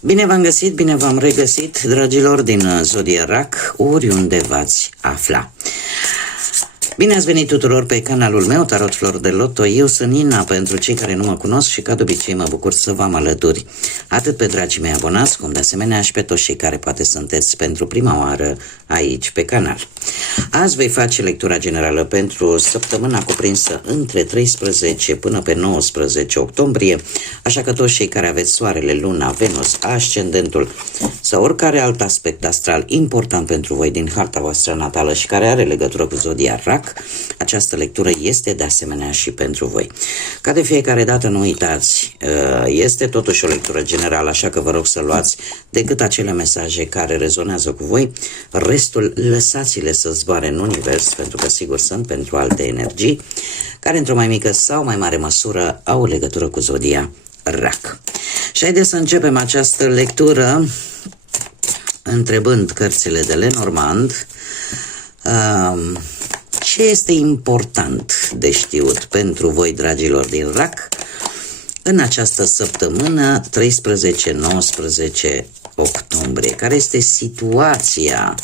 Bine v-am găsit, bine v-am regăsit, dragilor din Zodia RAC, oriunde v-ați afla. Bine ați venit tuturor pe canalul meu, Tarot Flor de Loto. Eu sunt Nina, pentru cei care nu mă cunosc, și ca de obicei mă bucur să vă am alături, atât pe dragii mei abonați, cum de asemenea și pe toți cei care poate sunteți pentru prima oară aici pe canal. Azi voi face lectura generală pentru săptămâna cuprinsă între 13 până pe 19 octombrie, așa că toți cei care aveți soarele, luna, Venus, ascendentul sau oricare alt aspect astral important pentru voi din harta voastră natală și care are legătură cu Zodia RAC, această lectură este de asemenea și pentru voi. Ca de fiecare dată, nu uitați, este totuși o lectură generală, așa că vă rog să luați decât acele mesaje care rezonează cu voi, restul lăsați-le să zboare în univers, pentru că sigur sunt pentru alte energii care într-o mai mică sau mai mare măsură au legătură cu Zodia RAC. Și haideți să începem această lectură întrebând cărțile de Lenormand ce este important de știut pentru voi, dragilor din RAC, în această săptămână 13-19 octombrie. Care este situația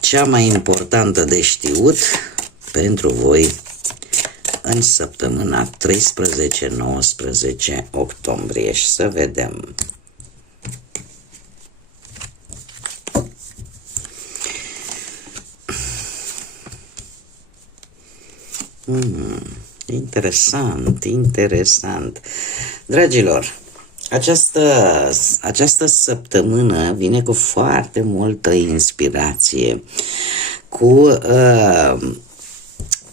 cea mai importantă de știut pentru voi în săptămâna 13-19 octombrie? Și să vedem. Interesant. Dragilor, această săptămână vine cu foarte multă inspirație, cu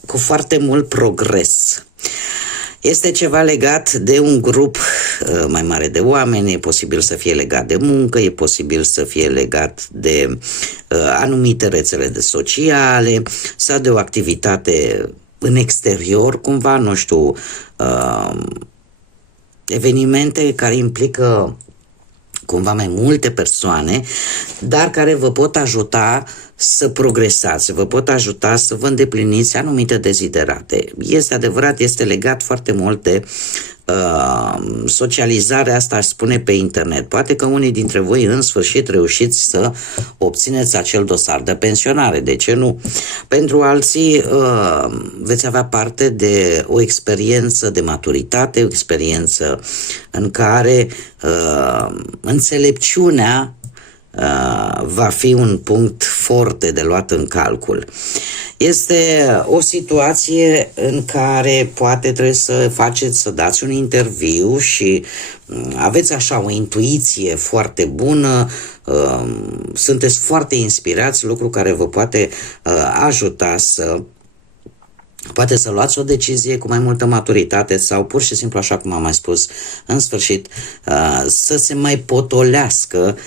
foarte mult progres. Este ceva legat de un grup mai mare de oameni, e posibil să fie legat de muncă, e posibil să fie legat de anumite rețele sociale sau de o activitate în exterior, cumva, nu știu, evenimente care implică cumva mai multe persoane, dar care vă pot ajuta să progresați, vă pot ajuta să vă îndepliniți anumite deziderate. Este adevărat, este legat foarte mult de socializarea asta, aș spune, pe internet. Poate că unii dintre voi în sfârșit reușiți să obțineți acel dosar de pensionare, de ce nu? Pentru alții veți avea parte de o experiență de maturitate, o experiență în care înțelepciunea va fi un punct foarte de luat în calcul. Este o situație în care poate trebuie să dați un interviu și aveți așa o intuiție foarte bună, sunteți foarte inspirați, lucru care vă poate ajuta poate să luați o decizie cu mai multă maturitate sau pur și simplu, așa cum am mai spus, în sfârșit, să se mai potolească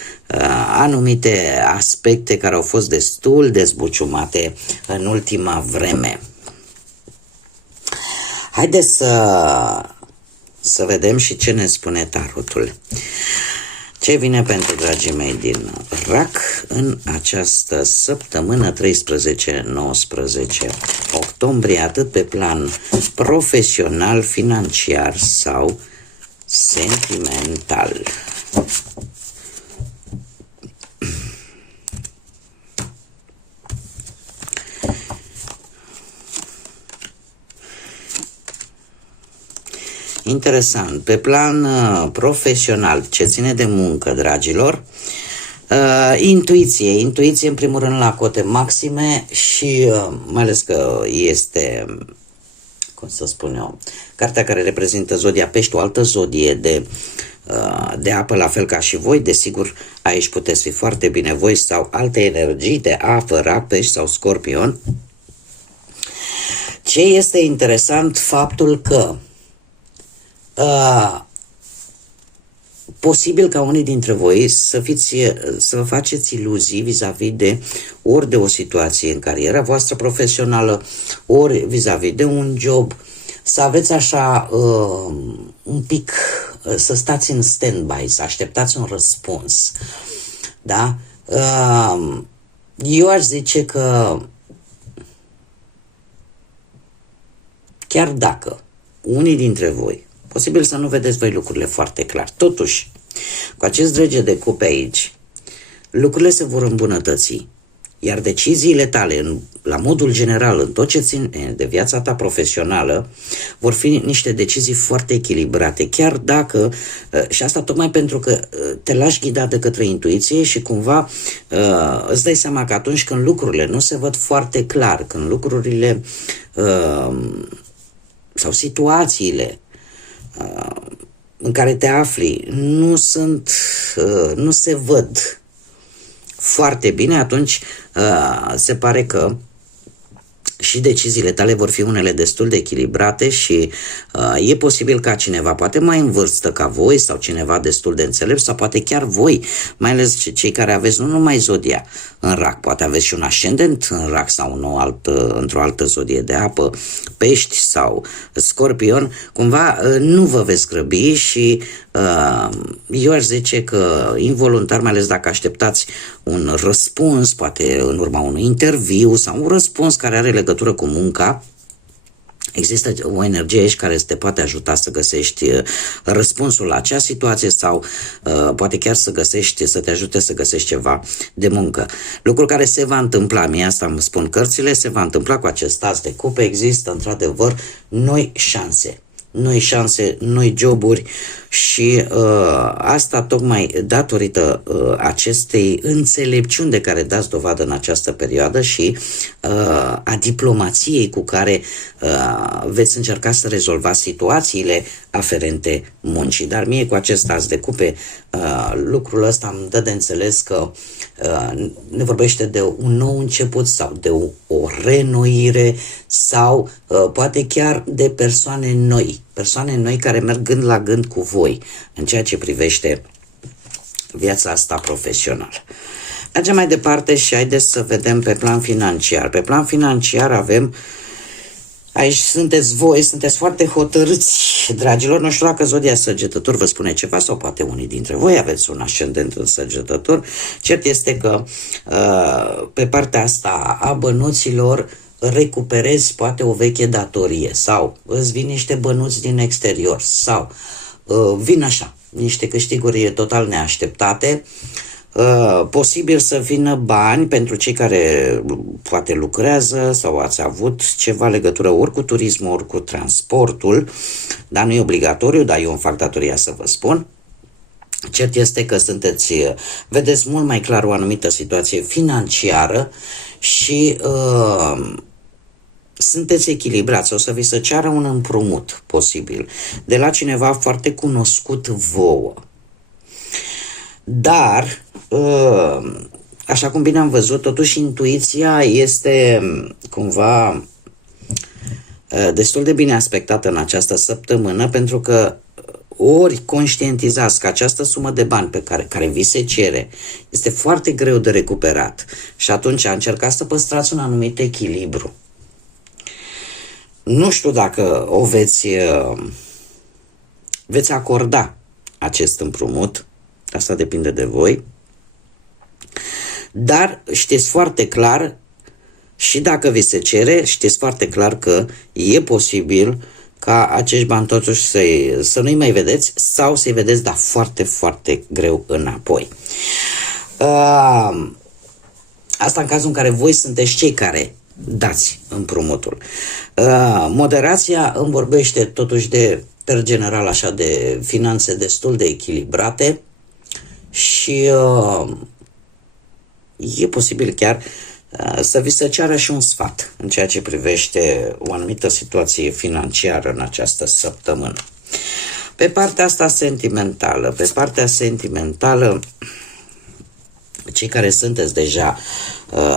anumite aspecte care au fost destul de zbuciumate în ultima vreme. Haideți să vedem și ce ne spune tarotul. Ce vine pentru dragii mei din RAC în această săptămână 13-19 octombrie, atât pe plan profesional, financiar sau sentimental? Interesant. Pe plan profesional, ce ține de muncă, dragilor, intuiție în primul rând la cote maxime și mai ales că este, cum să spun eu, cartea care reprezintă zodia Pești, o altă zodie de apă, la fel ca și voi. Desigur, aici puteți fi foarte bine voi sau alte energii de apă, Rac, Pești sau Scorpion. Ce este interesant, faptul că posibil ca unii dintre voi să vă faceți iluzii vis-a-vis de ori de o situație în cariera voastră profesională, ori vis-a-vis de un job, să aveți așa un pic, să stați în stand-by, să așteptați un răspuns. Da? Eu aș zice că chiar dacă unii dintre voi, posibil să nu vedeți voi lucrurile foarte clar, totuși Cu acest rege de cupe aici, lucrurile se vor îmbunătăți. Iar deciziile tale, la modul general, în tot ce ține de viața ta profesională, vor fi niște decizii foarte echilibrate, chiar dacă, și asta tocmai pentru că te lași ghidat de către intuiție și cumva îți dai seama că atunci când lucrurile nu se văd foarte clar, când lucrurile sau situațiile în care te afli nu se văd foarte bine, atunci se pare că și deciziile tale vor fi unele destul de echilibrate și e posibil ca cineva, poate mai în vârstă ca voi sau cineva destul de înțelept sau poate chiar voi, mai ales cei care aveți nu numai zodia în rac, poate aveți și un ascendent în rac sau într-o altă zodie de apă, pești sau scorpion, cumva nu vă veți grăbi și eu aș zice că involuntar, mai ales dacă așteptați un răspuns, poate în urma unui interviu sau un răspuns care are legătură cu munca, există o energie aici care te poate ajuta să găsești răspunsul la acea situație sau poate chiar să te ajute să găsești ceva de muncă. Lucru care se va întâmpla, mie asta îmi spun cărțile, se va întâmpla cu acest as de cupe, există într-adevăr noi șanse, noi joburi și asta tocmai datorită acestei înțelepciuni de care dați dovadă în această perioadă și a diplomației cu care veți încerca să rezolvați situațiile aferente muncii. Dar mie cu acest as de cupe lucrul ăsta îmi dă de înțeles că ne vorbește de un nou început sau de o reînnoire sau poate chiar de persoane noi care merg gând la gând cu voi în ceea ce privește viața asta profesională. Mergem mai departe și haideți să vedem pe plan financiar. Pe plan financiar avem, aici sunteți voi, sunteți foarte hotărâți, dragilor, nu știu dacă zodia Săgetător vă spune ceva sau poate unii dintre voi aveți un ascendent în Săgetător. Cert este că pe partea asta a bănuților recuperezi poate o veche datorie sau îți vin niște bănuți din exterior sau vin așa, niște câștiguri total neașteptate. Posibil să vină bani pentru cei care poate lucrează sau ați avut ceva legătură ori cu turismul, ori cu transportul, dar nu e obligatoriu, dar eu îmi fac datoria să vă spun. Cert este că vedeți mult mai clar o anumită situație financiară și sunteți echilibrați, o să vi se ceară un împrumut posibil de la cineva foarte cunoscut vouă. Dar, așa cum bine am văzut, totuși intuiția este cumva destul de bine aspectată în această săptămână, pentru că ori conștientizați că această sumă de bani care vi se cere este foarte greu de recuperat și atunci încercați să păstrați un anumit echilibru. Nu știu dacă o veți acorda acest împrumut, asta depinde de voi, dar știți foarte clar și dacă vi se cere, știți foarte clar că e posibil ca acești bani totuși să nu-i mai vedeți sau să-i vedeți, dar foarte, foarte greu înapoi. Asta în cazul în care voi sunteți cei care dați împrumutul. Moderația îmi vorbește totuși de, per general, așa, de finanțe destul de echilibrate și e posibil chiar să vi se ceară și un sfat în ceea ce privește o anumită situație financiară în această săptămână. Pe partea asta sentimentală, cei care sunteți deja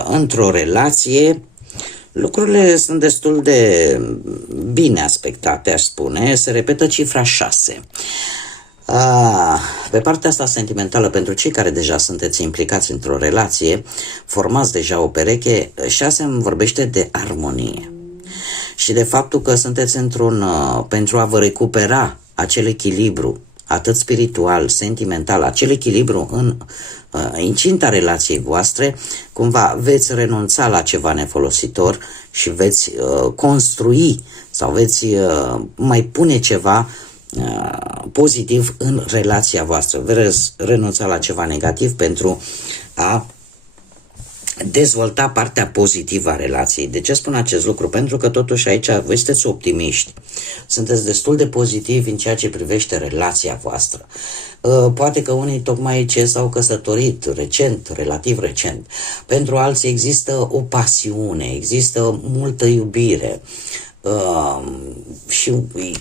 într-o relație, lucrurile sunt destul de bine aspectate, aș spune. Se repetă cifra 6. Pe partea asta sentimentală, pentru cei care deja sunteți implicați într-o relație, formați deja o pereche, 6 îmi vorbește de armonie și de faptul că sunteți pentru a vă recupera acel echilibru, atât spiritual, sentimental, acel echilibru în incinta relației voastre, cumva veți renunța la ceva nefolositor și veți construi sau veți mai pune ceva pozitiv în relația voastră. Veți renunța la ceva negativ pentru a dezvolta partea pozitivă a relației. De ce spun acest lucru? Pentru că totuși aici voi sunteți optimiști. Sunteți destul de pozitivi în ceea ce privește relația voastră. Poate că unii tocmai ce s-au căsătorit recent, relativ recent. Pentru alții există o pasiune, există multă iubire. Și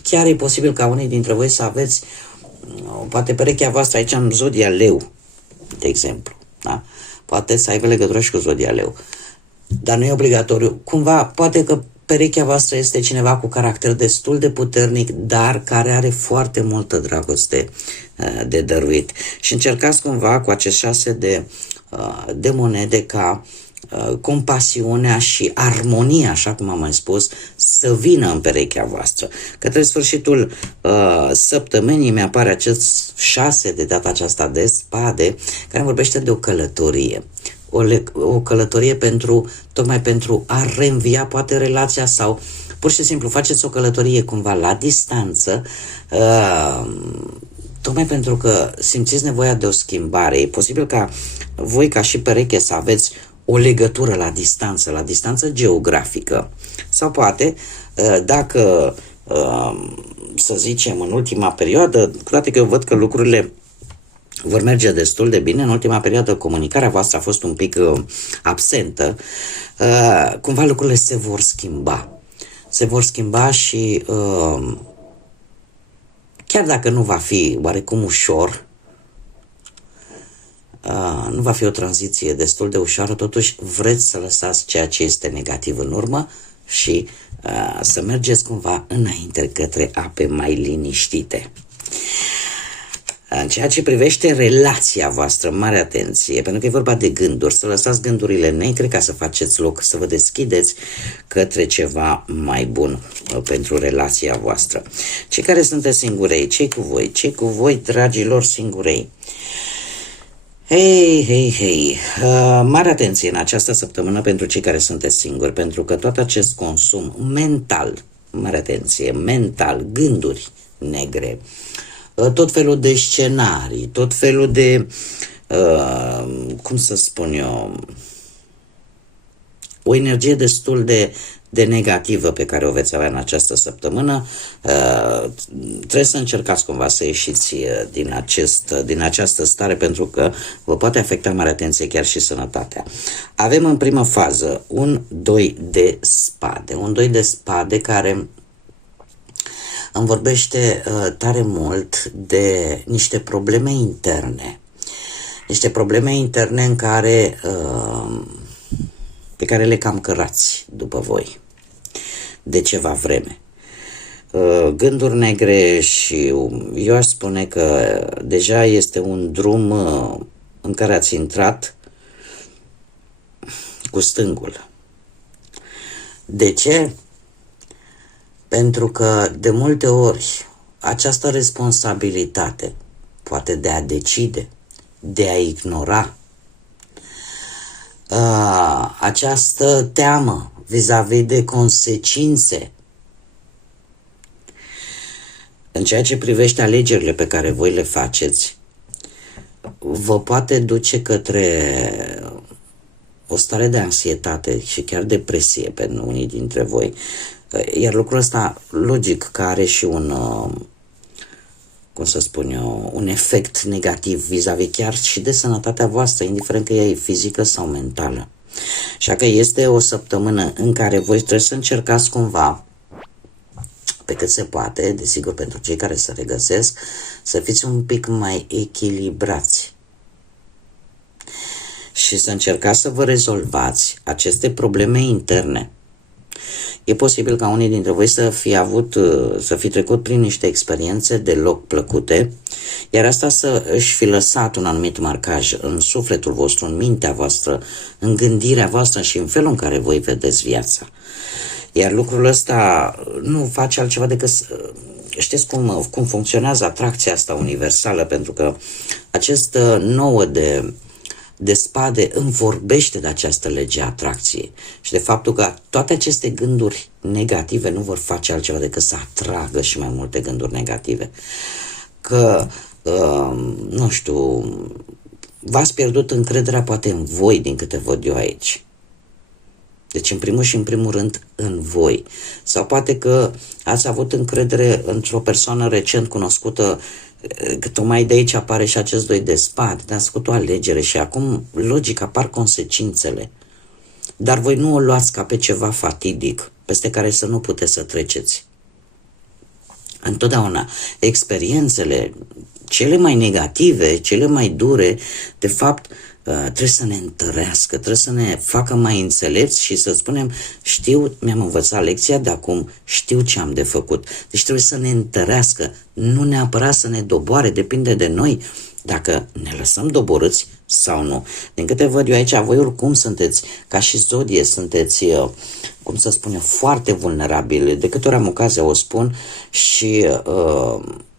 chiar e posibil ca unii dintre voi să aveți poate perechea voastră aici în zodia leu, de exemplu. Da? Poate să aibă legătură și cu zodia leu. Dar nu e obligatoriu. Cumva, poate că perechea voastră este cineva cu caracter destul de puternic, dar care are foarte multă dragoste de dăruit. Și încercați cumva cu acest 6 de monede ca compasiunea și armonia, așa cum am mai spus, să vină în perechea voastră. Către sfârșitul săptămânii mi-apare acest 6 de data aceasta de spade, care vorbește de o călătorie. O călătorie tocmai pentru a reînvia poate relația sau pur și simplu faceți o călătorie cumva la distanță, tocmai pentru că simțiți nevoia de o schimbare. E posibil ca voi ca și pereche să aveți o legătură la distanță geografică. Sau poate, dacă, să zicem, în ultima perioadă, cu toate că eu văd că lucrurile vor merge destul de bine, în ultima perioadă comunicarea voastră a fost un pic absentă, cumva lucrurile se vor schimba. Se vor schimba și chiar dacă nu va fi oarecum ușor, nu va fi o tranziție destul de ușoară, totuși vreți să lăsați ceea ce este negativ în urmă și să mergeți cumva înainte către ape mai liniștite. În ceea ce privește relația voastră, mare atenție, pentru că e vorba de gânduri, să lăsați gândurile negre ca să faceți loc, să vă deschideți către ceva mai bun pentru relația voastră. Cei care sunteți singurei, cei cu voi? Cei cu voi, dragilor singurei? Hei, mare atenție în această săptămână pentru cei care sunteți singuri, pentru că tot acest consum mental, mare atenție, mental, gânduri negre, tot felul de scenarii, tot felul de, cum să spun eu, o energie destul de negativă pe care o veți avea în această săptămână, trebuie să încercați cumva să ieșiți din această stare, pentru că vă poate afecta, mare atenție, chiar și sănătatea. Avem în primă fază un 2 de spade, care îmi vorbește tare mult de niște probleme interne. Niște probleme interne în care, pe care le cam cărați după voi de ceva vreme. Gânduri negre și eu aș spune că deja este un drum în care ați intrat cu stângul. De ce? Pentru că de multe ori această responsabilitate, poate de a decide, de a ignora, această teamă vis-a-vis de consecințe în ceea ce privește alegerile pe care voi le faceți, vă poate duce către o stare de anxietate și chiar depresie pentru unii dintre voi. Iar lucrul ăsta, logic, că are și un efect negativ vis-a-vis chiar și de sănătatea voastră, indiferent că ea e fizică sau mentală. Așa că este o săptămână în care voi trebuie să încercați cumva, pe cât se poate, desigur pentru cei care se regăsesc, să fiți un pic mai echilibrați și să încercați să vă rezolvați aceste probleme interne. E posibil ca unii dintre voi să fi trecut prin niște experiențe deloc plăcute, iar asta să își fi lăsat un anumit marcaj în sufletul vostru, în mintea voastră, în gândirea voastră și în felul în care voi vedeți viața. Iar lucrul ăsta nu face altceva decât știți cum funcționează atracția asta universală, pentru că acest 9 de spade îmi vorbește de această lege a atracției și de faptul că toate aceste gânduri negative nu vor face altceva decât să atragă și mai multe gânduri negative. Că, nu știu, v-ați pierdut încrederea poate în voi, din câte văd eu aici. Deci în primul și în primul rând în voi. Sau poate că ați avut încredere într-o persoană recent cunoscută, că tocmai de aici apare și acest 2 de spade, ați făcut o alegere și acum logic apar consecințele. Dar voi nu o luați ca pe ceva fatidic, peste care să nu puteți să treceți. Întotdeauna experiențele cele mai negative, cele mai dure, de fapt, trebuie să ne întărească, trebuie să ne facă mai înțelepți și să spunem, știu, mi-am învățat lecția, de acum știu ce am de făcut. Deci trebuie să ne întărească, nu neapărat să ne doboare, depinde de noi dacă ne lăsăm doborâți sau nu. Din câte văd eu aici, voi oricum sunteți, ca și zodie, sunteți, cum să spun eu, foarte vulnerabili. De câte ori am ocazia o spun și...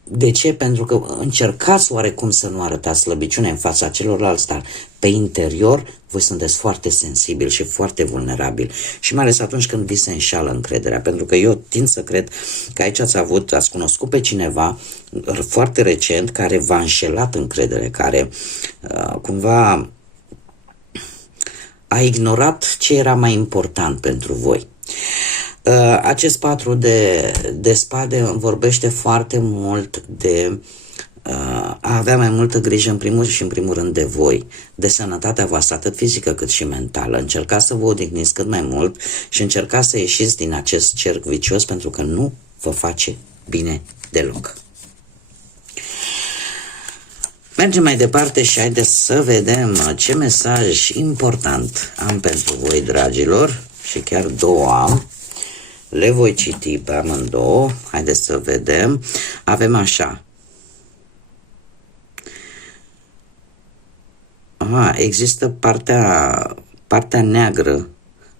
De ce? Pentru că încercați oarecum să nu arătați slăbiciune în fața celorlalți, dar pe interior voi sunteți foarte sensibili și foarte vulnerabili. Și mai ales atunci când vi se înșală încrederea. Pentru că eu tind să cred că aici ați cunoscut pe cineva foarte recent care v-a înșelat încredere, care cumva a ignorat ce era mai important pentru voi. Acest 4 de spade îmi vorbește foarte mult de a avea mai multă grijă în primul și în primul rând de voi, de sănătatea voastră, atât fizică cât și mentală. Încercați să vă odihniți cât mai mult și încercați să ieșiți din acest cerc vicios, pentru că nu vă face bine deloc. Mergem mai departe și haideți să vedem ce mesaj important am pentru voi, dragilor, și chiar două am. Le voi citi pe amândouă. Haideți să vedem. Avem așa. Există partea neagră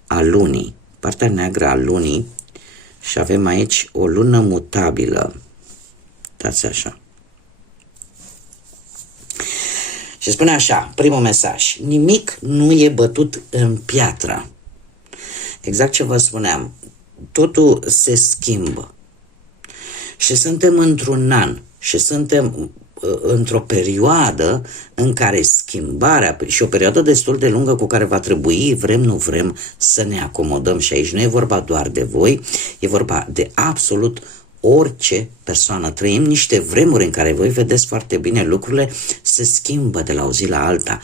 a lunii. Partea neagră a lunii și avem aici o lună mutabilă. Dați așa. Și spune așa, primul mesaj. Nimic nu e bătut în piatră. Exact ce vă spuneam. Totul se schimbă. Și suntem într-un an și suntem într-o perioadă în care schimbarea, și o perioadă destul de lungă cu care va trebui, vrem nu vrem, să ne acomodăm. Și aici nu e vorba doar de voi, e vorba de absolut orice persoană. Trăim niște vremuri în care voi vedeți foarte bine lucrurile se schimbă de la o zi la alta.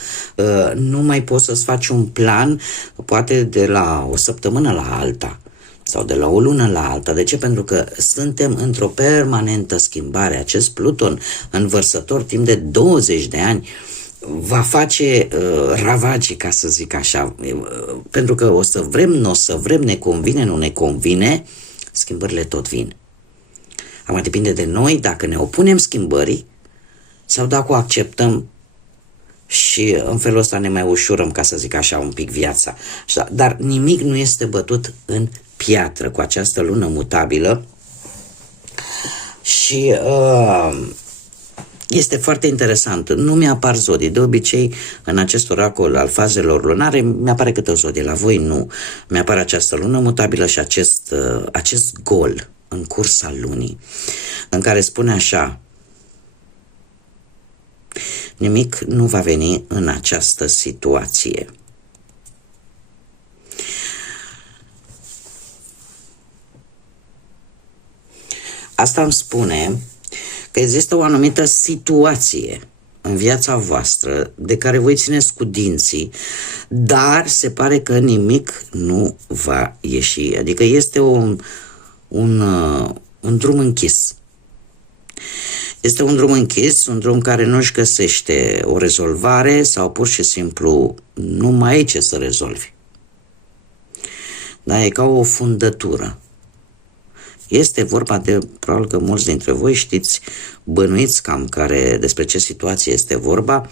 Nu mai poți să-ți faci un plan poate de la o săptămână la alta sau de la o lună la alta. De ce? Pentru că suntem într-o permanentă schimbare. Acest Pluton învărsător timp de 20 de ani va face ravagii, ca să zic așa, pentru că o să vrem, nu o să vrem, ne convine, nu ne convine, schimbările tot vin. Acum depinde de noi dacă ne opunem schimbării sau dacă o acceptăm și în felul ăsta ne mai ușurăm, ca să zic așa, un pic viața. Dar nimic nu este bătut în piatră cu această lună mutabilă și este foarte interesant. Nu mi-apar zodii. De obicei, în acest oracol al fazelor lunare, mi-apare câte o zodie. La voi nu. Mi-apare această lună mutabilă și acest gol în cursa lunii, în care spune așa: nimic nu va veni în această situație. Asta îmi spune că există o anumită situație în viața voastră de care voi țineți cu dinții, dar se pare că nimic nu va ieși. Adică este un drum închis. Este un drum închis, un drum care nu își găsește o rezolvare sau pur și simplu nu mai e ce să rezolvi. Da, e ca o fundătură. Este vorba de, probabil că mulți dintre voi știți, bănuiți cam despre ce situație este vorba,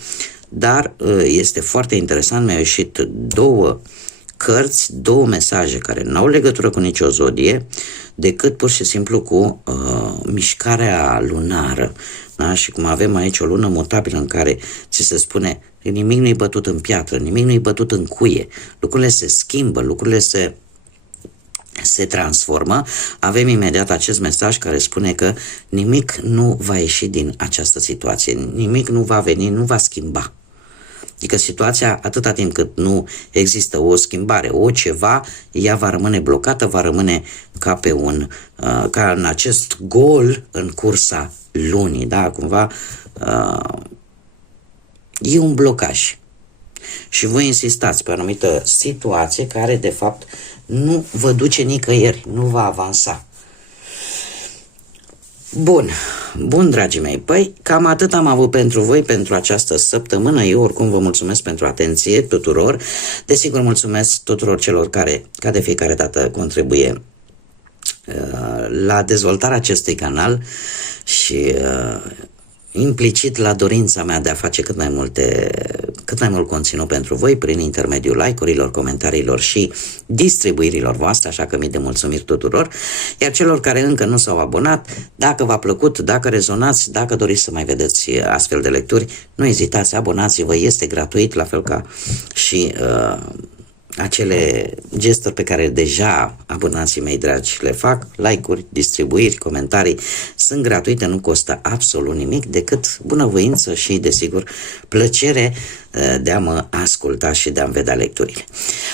dar este foarte interesant, mi-au ieșit două cărți, două mesaje care n-au legătură cu nicio zodie, decât pur și simplu cu mișcarea lunară. Da? Și cum avem aici o lună mutabilă în care ți se spune nimic nu-i bătut în piatră, nimic nu-i bătut în cuie, lucrurile se schimbă, lucrurile se transformă, avem imediat acest mesaj care spune că nimic nu va ieși din această situație, nimic nu va veni, nu va schimba. Adică situația, atâta timp cât nu există o schimbare, o ceva, ea va rămâne blocată, va rămâne ca ca în acest gol în cursa lunii, da, cumva e un blocaj. Și voi insistați pe o anumită situație care, de fapt, nu vă duce nicăieri, nu va avansa. Bun, dragii mei, păi cam atât am avut pentru voi pentru această săptămână. Eu oricum vă mulțumesc pentru atenție tuturor. Desigur, mulțumesc tuturor celor care, ca de fiecare dată, contribuie la dezvoltarea acestui canal și implicit la dorința mea de a face cât mai mult conținut pentru voi prin intermediul like-urilor, comentariilor și distribuirilor voastre, așa că mii de mulțumiri tuturor. Iar celor care încă nu s-au abonat, dacă v-a plăcut, dacă rezonați, dacă doriți să mai vedeți astfel de lecturi, nu ezitați, abonați-vă, este gratuit, la fel ca și acele gesturi pe care deja abonații mei dragi le fac, like-uri, distribuiri, comentarii, sunt gratuite, nu costă absolut nimic decât bunăvoință și, desigur, plăcere de a mă asculta și de a-mi vedea lecturile.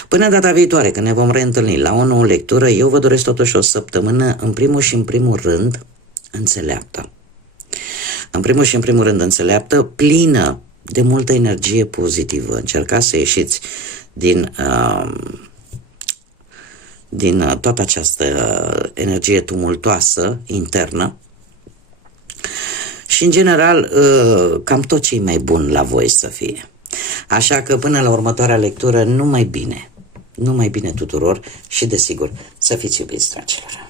Până data viitoare, când ne vom reîntâlni la o nouă lectură, eu vă doresc totuși o săptămână, în primul rând, înțeleaptă. În primul rând înțeleaptă, plină de multă energie pozitivă. Încercați să ieșiți din toată această energie tumultoasă internă și, în general, cam tot ce e mai bun la voi să fie. Așa că, până la următoarea lectură, numai bine tuturor și, desigur, să fiți iubiți, dragilor.